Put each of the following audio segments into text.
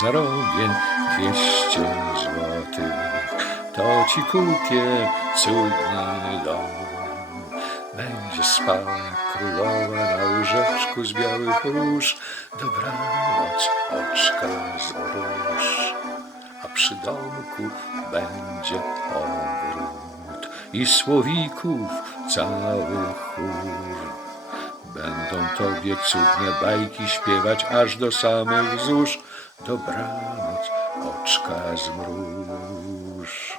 Zarobię dwieście złotych, to ci kupię cudny dom. Będzie spała królowa na łóżeczku z białych róż. Dobranoc, oczka zmruż. A przy domku będzie ogród i słowików cały chór. Będą tobie cudne bajki śpiewać aż do samych zórz. Dobranoc, oczka zmruż.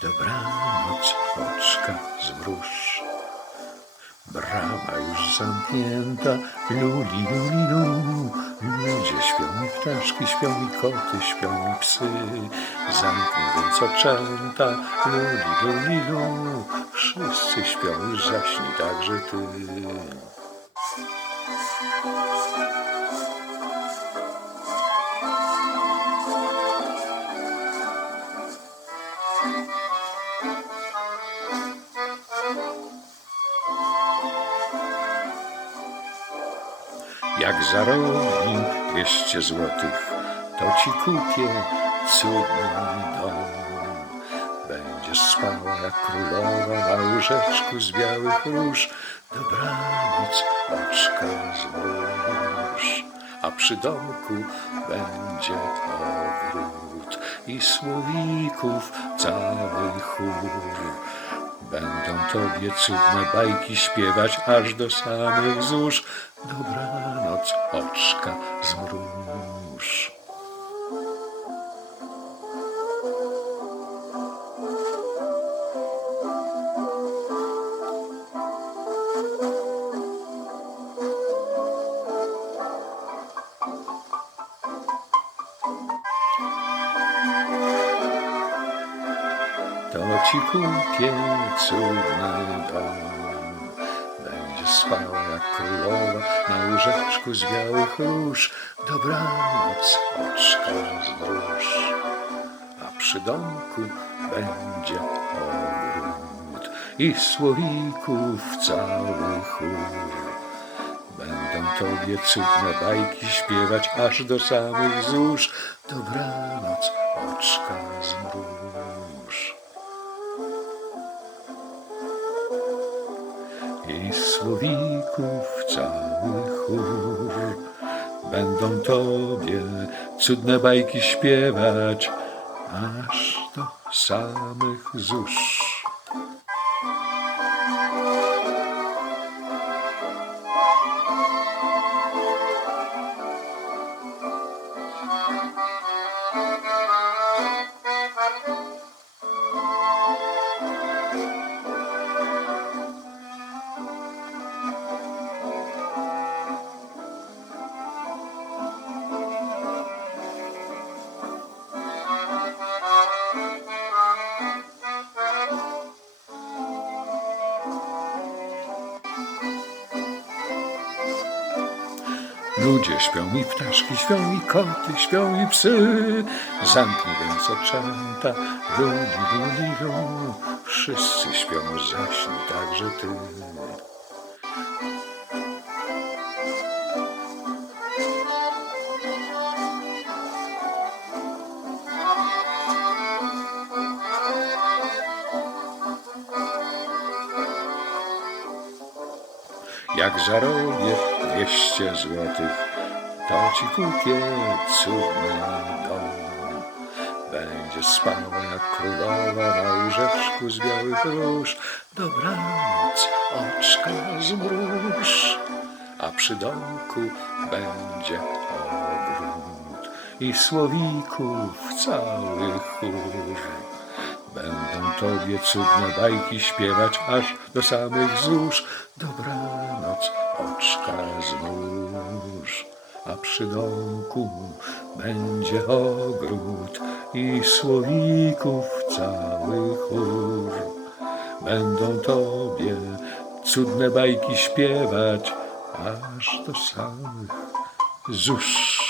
Dobranoc, oczka zmruż. Brama już zamknięta, luli, luli, lu. Ludzie śpią i ptaszki, śpią i koty, śpią i psy. Zamknij więc oczęta, luli, luli, lu. Wszyscy śpią, już zaśnij także ty. Jak zarobi dwieście złotych, to ci kupię cudny dom. Będziesz spała jak królowa na łóżeczku z białych róż. Dobranoc, oczka zmruż. A przy domku będzie ogród i słowików cały chór. Będą tobie cudne bajki śpiewać aż do samych zórz. Dobranoc, oczka zmruż. To ci kupię cudny dom. Spała jak królowa na łóżeczku z białych róż. Dobranoc, oczka zmruż. A przy domku będzie ogród i słowików cały chór. Będą tobie cudne bajki śpiewać aż do samych zórz. Dobranoc, oczka zmruż. I słowików cały chór. Będą tobie cudne bajki śpiewać, aż do samych zórz. Ludzie śpią i ptaszki śpią i koty śpią i psy. Zamknij więc oczęta, ludi, ludi, lu. Wszyscy śpią, zaśnij także ty. Jak zarobię dwieście złotych, to ci kupię cudny dom. Będzie spała jak królowa na łóżeczku z białych róż. Dobranoc, oczka zmruż, a przy domku będzie ogród i słowików cały chór. Będą tobie cudne bajki śpiewać aż do samych zórz. Dobranoc, oczka zmruż. a przy domku będzie ogród i słowików cały chór. Będą tobie cudne bajki śpiewać, aż do samych Zuszka.